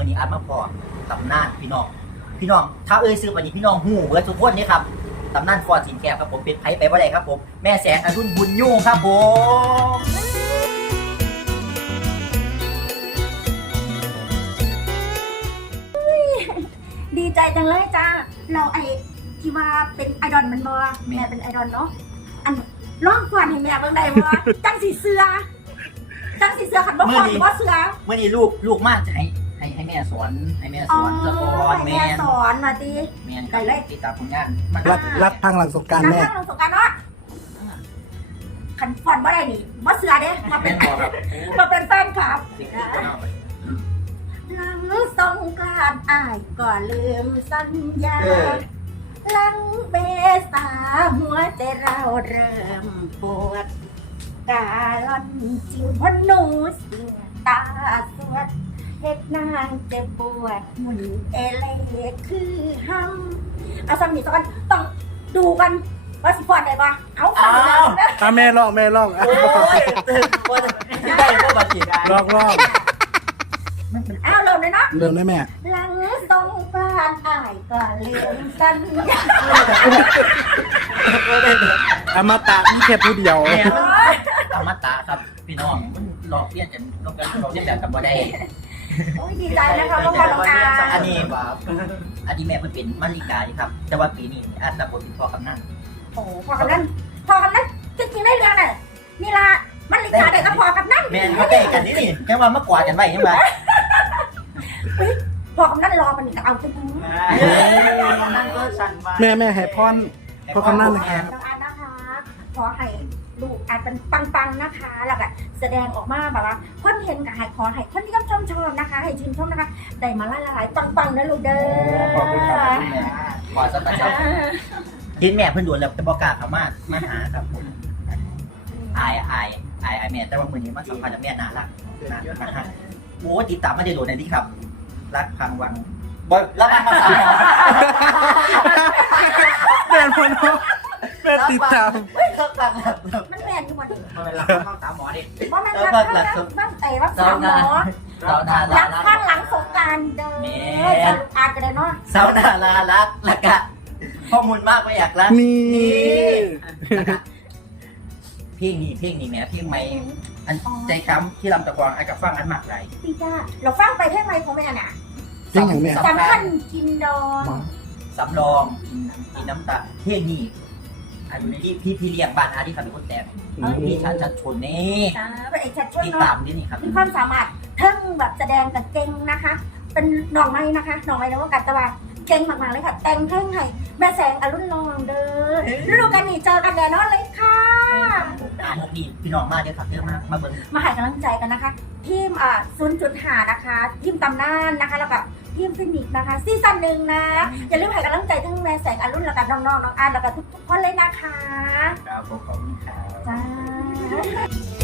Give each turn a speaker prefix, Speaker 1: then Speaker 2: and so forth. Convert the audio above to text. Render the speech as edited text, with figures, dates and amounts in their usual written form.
Speaker 1: อนี้อาร์ตมาพอตำนานพี่น้องถ้าซื้อปานนี้พี่น้องหูเบิร์ดทุกคนนี่ครับตำนานฟอร์ดสินแก้วครับผมเป็นไผไปบ่ได้ครับผมแม่แสงอรุณบุญยู่ครับผม
Speaker 2: ดีใจจังเลยจ้าเราที่ว่าเป็นไอดอลมันบ่แม่เป็นไอดอลเนาะอันร้องก่อนให้แม่เบิ่งได้บ่จังสิเสือขันบ่ฟังบ่เสือ
Speaker 1: เมื่อนี้ลูกมากจะให้แม่สอนสอน
Speaker 2: แม่สอนมาติ
Speaker 1: แม่ก็เลยติดตามผลงาน
Speaker 3: รักทางหลังสงการแม่
Speaker 2: ทางหลังสงการเนาะขันฟอนบ่ได้นี่บ่เสือเด้มาเป็นแฟนคลับหลังสงกรานต์อ้ายก็ลืมสัญญาหลังเมษาหัวใจเราเริ่มปวดกาลอนจิวพนู เสียตาสวดเฮ็ดนางเจ็บปวดหมุนเอเลคือห้ำอาสามีสอนต้องดูกันว่าสิฟอนได้ปะเอาฟังกัน
Speaker 3: แม่ร้อง
Speaker 1: โอ้ยได้ก็บาดเจ็บ
Speaker 3: ร้อง
Speaker 2: เอาเริ่มเลยเนาะ
Speaker 3: เริ่มได้แม่
Speaker 2: หลังสงกรานต์อ้ายก็ลืมสัญญา
Speaker 3: อมตะนี่แค่ผู้เดียว
Speaker 1: อมตะครับพี่น้องมันหลอกเลียนกันต้องการเราเลียนแบบกับบ่ได้
Speaker 2: โอ้ยดีใจนะคะน้องน้องอา
Speaker 1: อันนี้แม่เพิ่นเป็นมาริกาครับแต่ว่าปีนี้อาจจะบ่เป็นพ่อกำนัน
Speaker 2: โอ้พอกำนันจริงๆได้เรื่องน่ะนี่ล่ะมาริกาได้ก็พอกำนัน
Speaker 1: แม่เขาได้กันนี่แค่ว่ามากวาดกันไว้ยังไง
Speaker 2: พอกำนันรอมันเอาจริง
Speaker 3: แม่ให้พรพ่อกำนันนะครับ
Speaker 2: น้องอาร์ตนะคะขอให้ลูกอาจเป็นปังๆนะคะแล้วก็แสดงออกมาแบบว่าคนเห็นกับขอให้คนที่ชอบนะคะให้ชื่นชมนะคะได้มาหลายๆปังๆนะลูกเด้อ
Speaker 1: ขอบคุณครับขอสักหน่อยเห็นแม่เพิ่นด่วนแล้วจะบอกกล้าเข้ามาหาครับผมอายแม่แต่ว่ามื้อนี้มาสัมภาษณ์แม่น่ารักนะฮะโอ้ติดตามมาได้โดนในที่ครับรักพังวังบ่รักพังภาษาหมอ
Speaker 3: แม่พ่อน้องแม่ติดตาม
Speaker 1: รักพัง
Speaker 2: มันแม่นอยู่บ่ดิ
Speaker 1: รักพังภาษาหมอดิ
Speaker 2: บ่แม่นรักตั้งแต่รักษาหมอรักข้างหลังสงการเด้อสรุปอาจจะได้เนาะ
Speaker 1: สาวนาลารักแล้วก็ข้อมูลมากไม่อยากรัก
Speaker 3: นี่
Speaker 1: เพลงนี้แม่เพลงไหมอันใจค้ำที่ลำตะกวางไอ้กับฟังอันมากไร
Speaker 2: พี่จ้าเราฟังไปเพลงไหมของแม่น่ะ
Speaker 3: เพลงอย่างแม่
Speaker 2: สำคัญกินดอง
Speaker 1: สำรองกินน้ำตาเพลงนี้อันนี้พี่เลี้ยงบ้านอาที่ทำเป็นคนแต่งพี่ชัดชนนี่
Speaker 2: เป็นไอ้ชัดชน
Speaker 1: ติดตามนี่ครับ
Speaker 2: มีความสามารถทั้งแบบแสดงกับเก่งนะคะเป็นน้องไม้นะคะน้องไม้ในวงการตะวันเก่งมากๆเลยค่ะแต่งเพลงให้แม่แสงอรุณรองเด้อฤดูกาลนี้เจอกันแน่นอนเลยค่ะ
Speaker 1: นี่พี่น้องมาเดี๋ยวขับเยอะมาเบิ้ง
Speaker 2: มาให้กำลังใจกันนะคะทีม0.5นะคะทีมตำนานนะคะแล้วก็ทีมฟินิกนะคะซีซั่น1นะอย่าลืมให้กำลังใจทั้งแม่แสงอรุณแล้วก็น้องๆน้องอาร์ตแล้วก็ทุกคนเลยนะคะ
Speaker 1: ครับผมขอบคุณครับ
Speaker 2: จ้า